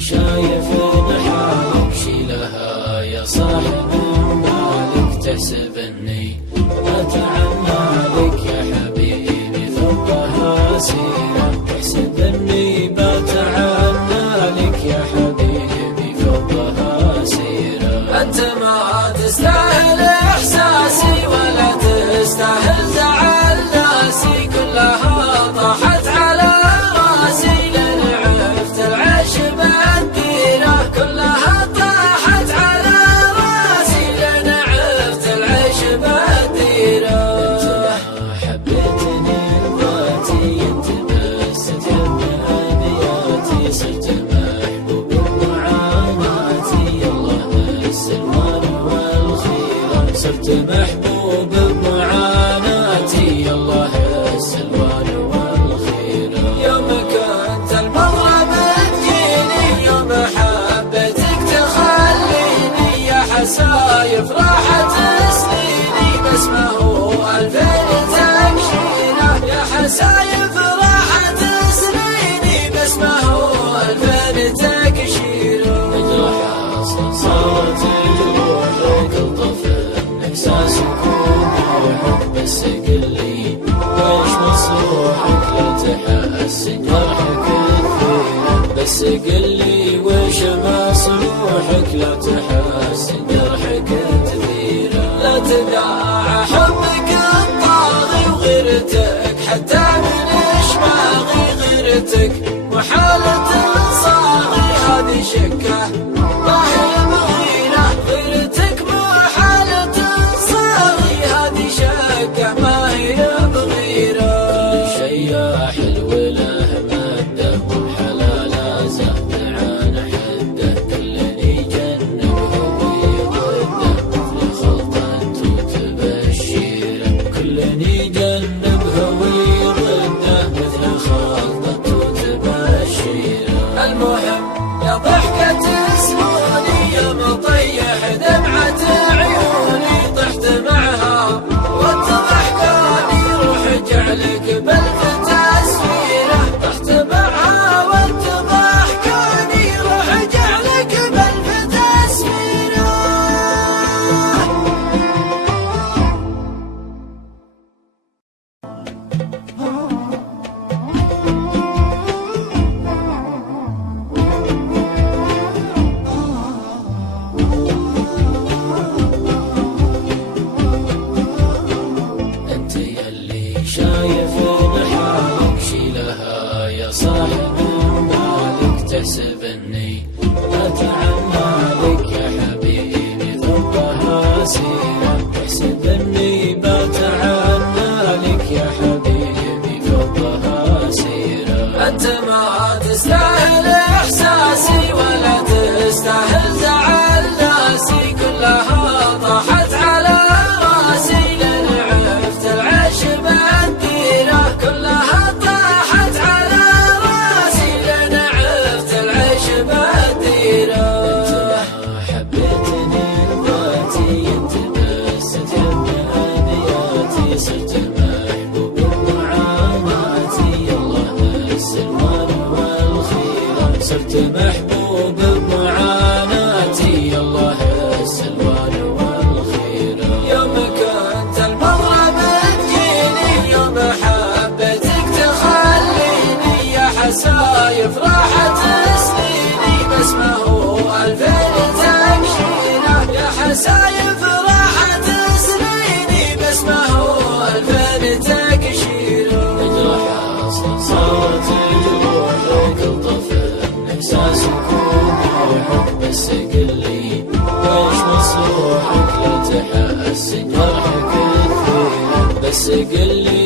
شايف حالك شيلها يا صاحب مالك، تحسب اني اتعنى لك يا حبيبي فوقها سيرة، تحسب اني بتعنى لك يا حبيبي فوقها سيرة. انت ما تستاهل احساسي ولا تستاهل زعل ناسي، كلها طاحت على راسي لين عرفت العيش بالديرة، كلها طاحت على راسي لين عرفت العيش بالديرة. انت ما حبيتني لذاتي، انت بس تحب هدياتي، صرت محبوب بمعاناتي، الله السلمان والخيرة، صرت محبوب بمعاناتي، الله السلمان والخيرة. يوم كنت المغرب تجيني، يوم حبيتك تخليني، يا حسايف راحت سنيني، بس ما هو الفين تكشيرة، يا حسايف راحت سنيني، بس ما هو الفين تكشيرة. اجرح اصلا صارت جروحك، الطفل احساسك وروحك، بس قلي ويش مصروحك لا تحسن جرحك كثير، بس قلي ويش مصروحك لا تحسن جرحك كثير. لا تداعى حبك الطاغي وغيرتك، حتى من اشماغي غيرتك، محالة صاغي هذه شكه ما هي بغيرة، غيرتك محالة صاغي هذه شكه ما هي بغيرة. كل شي حلو له مده، والحلال زهد عن حده، كلني جنبه ويضده، مثل خلطة وتبشيره، كلني جنبه ويضده، مثل خلطة وتبشيره. المهم يا ضحكة سنوني، يا مطيح دمعة عيوني، طحت معها وتضحكاني، روح جعلك بالفتاسفيرة، طحت معها وتضحكاني، روح جعلك بالفتاسفيرة. انت يلي شايف حالك شيلها يا صاحب مالك، تحسب اني اتعنى لك يا حبيبي فوقها سيرة، تحسب اني بتعنى لك يا حبيبي فوقها سيرة. انت ما تستاهل احساسي ولا تستاهل زعل ناسي، كلها طاحت على راسي لين عرفت العيش بالديرة، كلها طاحت على راسي لين عرفت العيش بالديرة. انت ما حبيتني لذاتي، انت بس تحب هدياتي، صرت محبوب بمعاناتي، الله السلمان والخيرة، صرت محبوب بمعاناتي، الله السلمان والخيرة. يوم كنت المغرب تجيني، يوم حبيتك تخليني، يا حسايف راحت سنيني، بس ما هو الفين تكشيرة، يا حسايف راحت سنيني، بس ما هو الفين تكشيرة. اجرح اصلا صارت جروحك، الطفل احساسك وروحك، بس قلي ويش مصروحك لا تحسن جرحك كثير، بس قلي